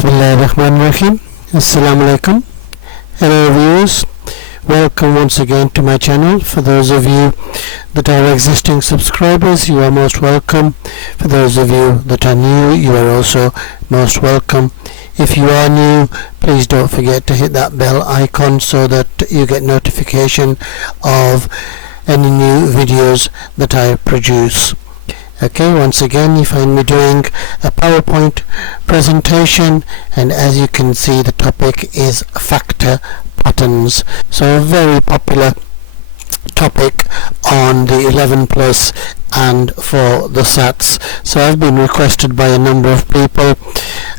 Bismillahirrahmanirrahim. Assalamu alaikum. Hello viewers, welcome once again to my channel. For those of you that are existing subscribers, you are most welcome. For those of you that are new, you are also most welcome. If you are new, please don't forget to hit that bell icon so that you get notification of any new videos that I produce. Okay, once again you find me doing a PowerPoint presentation, and as you can see the topic is factor patterns. So a very popular topic on the 11 plus and for the SATs. So I've been requested by a number of people,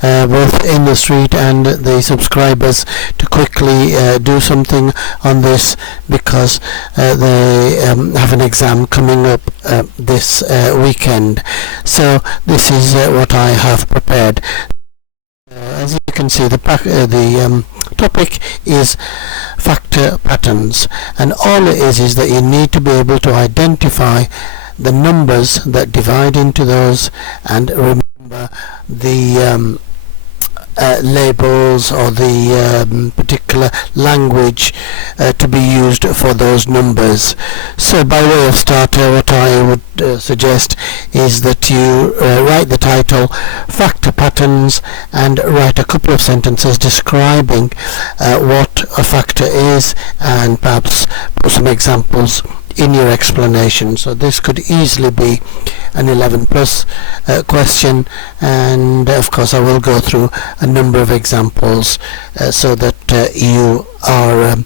both in the street and the subscribers, to quickly do something on this because they have an exam coming up this weekend. So this is what I have prepared. As you can see, the topic is factor patterns, and all it is that you need to be able to identify the numbers that divide into those and remember the labels or the particular language to be used for those numbers. So by way of starter, what I would suggest is that you write the title factor patterns and write a couple of sentences describing what a factor is, and perhaps put some examples in your explanation. So this could easily be an 11 plus question, and of course I will go through a number of examples so that you are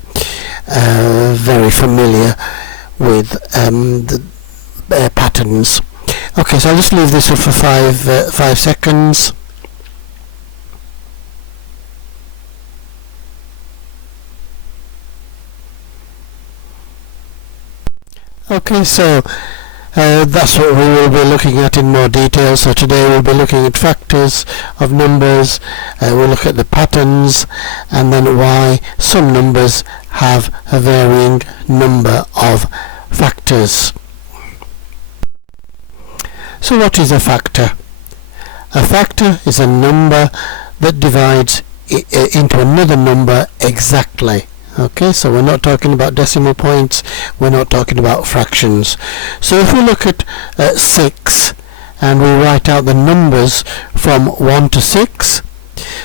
very familiar with the patterns. Okay, so I'll just leave this up for 5 seconds. Okay, so that's what we will be looking at in more detail. So today we'll be looking at factors of numbers, we'll look at the patterns, and then why some numbers have a varying number of factors. So what is a factor? A factor is a number that divides into another number exactly. Okay, so we're not talking about decimal points, we're not talking about fractions. So if we look at 6 and we write out the numbers from 1 to 6,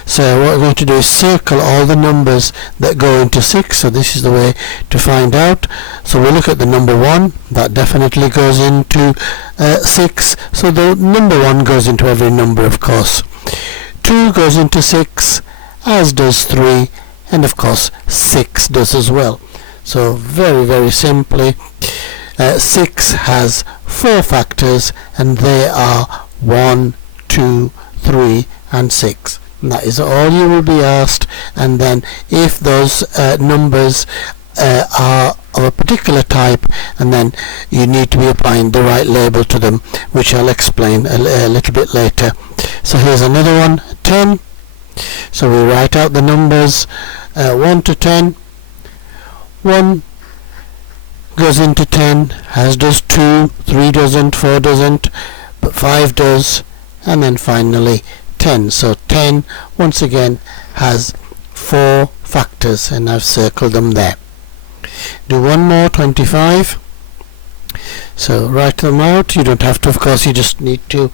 so what we're going to do is circle all the numbers that go into 6. So this is the way to find out. So we look at the number 1, that definitely goes into 6. So the number 1 goes into every number, of course. 2 goes into 6, as does 3, and of course 6 does as well. So very simply, 6 has 4 factors, and they are 1, 2, 3 and 6. And that is all you will be asked, and then if those numbers are of a particular type, and then you need to be applying the right label to them, which I'll explain a little bit later. So here's another one, 10. So we write out the numbers 1 to 10. 1 goes into 10, as does 2, 3 doesn't, 4 doesn't, but 5 does, and then finally 10. So 10 once again has 4 factors, and I've circled them there. Do one more, 25. So write them out. You don't have to, of course, you just need to.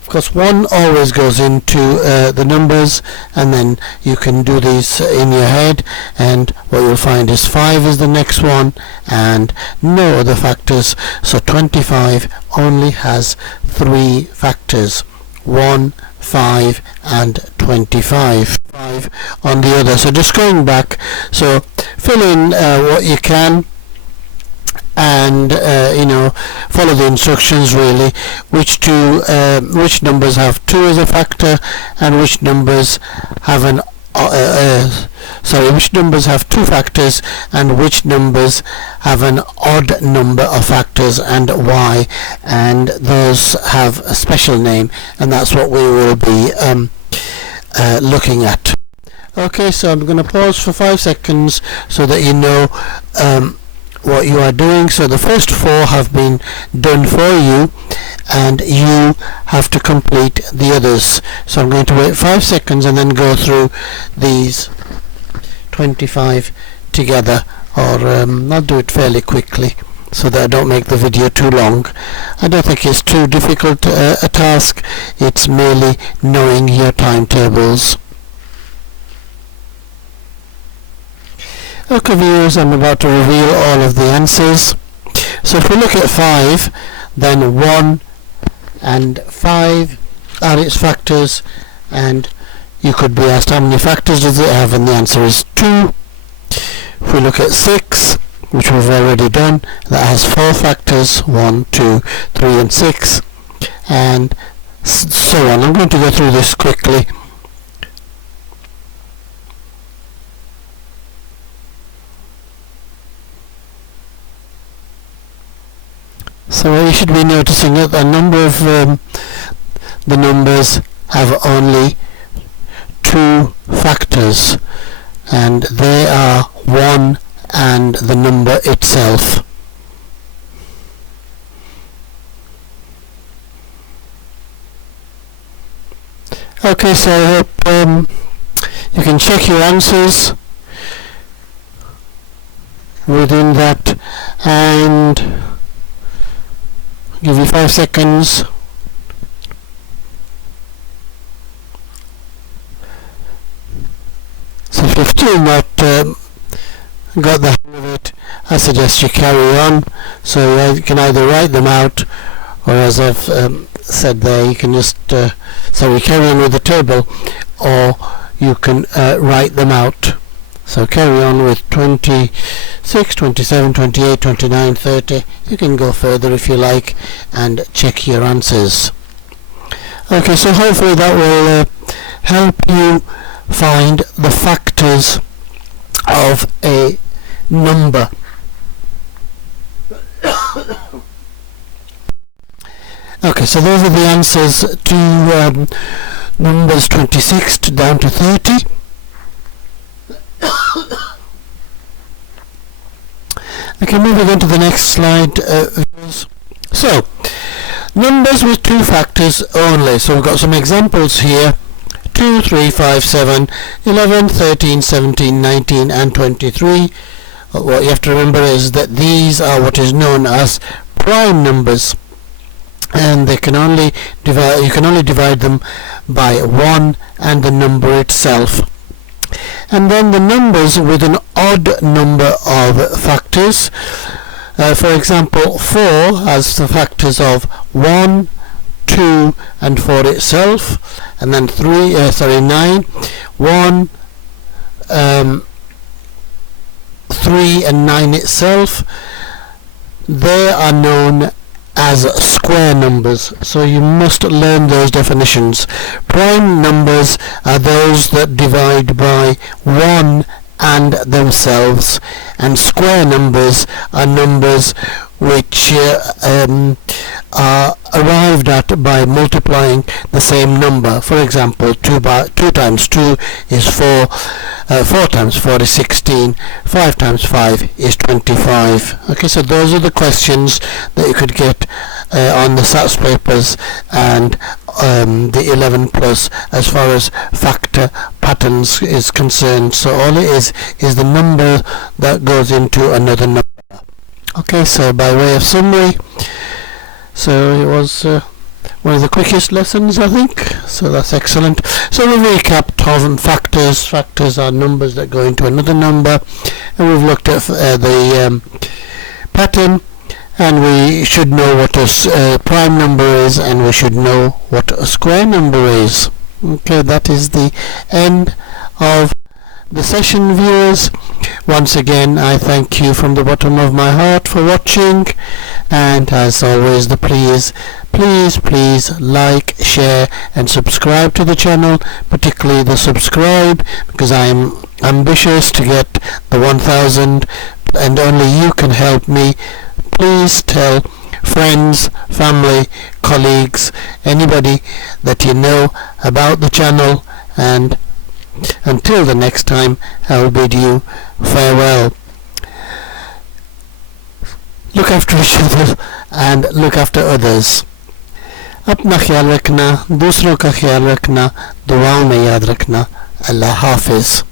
Of course, 1 always goes into the numbers, and then you can do these in your head, and what you'll find is 5 is the next one and no other factors. So 25 only has 3 factors, 1, 5 and 25. 5 on the other. So just going back, so fill in what you can, and follow the instructions really, which numbers have 2 as a factor, and which numbers have which numbers have 2 factors, and which numbers have an odd number of factors, and why, and those have a special name, and that's what we will be looking at. Okay, so I'm going to pause for 5 seconds so that you know what you are doing. So the first 4 have been done for you, and you have to complete the others. So I'm going to wait 5 seconds and then go through these 25 together, or I'll do it fairly quickly so that I don't make the video too long. I don't think it's too difficult a task, it's merely knowing your timetables. Okay viewers, I'm about to reveal all of the answers. So if we look at 5, then 1 and 5 are its factors, and you could be asked how many factors does it have, and the answer is 2. If we look at 6, which we've already done, that has 4 factors, 1, 2, 3 and 6, and so on. I'm going to go through this quickly. So you should be noticing that a number of the numbers have only 2 factors, and they are 1 and the number itself. Okay, so I hope you can check your answers within that, and give you 5 seconds. So if you've still not got the hang of it, I suggest you carry on. So you can either write them out, or as I've said there, you can just carry on with the table, or you can write them out. So carry on with 26, 27, 28, 29, 30. You can go further if you like and check your answers. Okay, so hopefully that will help you find the factors of a number. Okay, so those are the answers to numbers 26 down to 30. Okay, moving on to the next slide. So, numbers with 2 factors only. So we've got some examples here. 2, 3, 5, 7, 11, 13, 17, 19 and 23. What you have to remember is that these are what is known as prime numbers, and they can only you can only divide them by 1 and the number itself. And then the numbers with an odd number of factors. For example, 4 has the factors of 1, 2 and 4 itself, and then 9, 1, 3 and 9 itself. They are known as square numbers, so you must learn those definitions. Prime numbers are those that divide by 1 and themselves, and square numbers are numbers which are arrived at by multiplying the same number. For example, 2 times 2 is 4, 4 times 4 is 16, 5 times 5 is 25. Okay, so those are the questions that you could get on the SATS papers and the 11 plus as far as factor patterns is concerned. So all it is the number that goes into another number. Okay, so by way of summary, so it was one of the quickest lessons, I think, so that's excellent. So we recapped of factors. Factors are numbers that go into another number, and we've looked at the pattern, and we should know what a prime number is, and we should know what a square number is. Okay, that is the end of the session, viewers. Once again, I thank you from the bottom of my heart for watching, and as always, please like, share and subscribe to the channel, particularly the subscribe, because I'm ambitious to get the 1000, and only you can help me. Please tell friends, family, colleagues, anybody that you know about the channel, and until the next time, I will bid you farewell. Look after each other and look after others. अपना ख्याल रखना, दूसरों का ख्याल रखना, दुआओं में याद रखना। अल्लाह हाफिज़।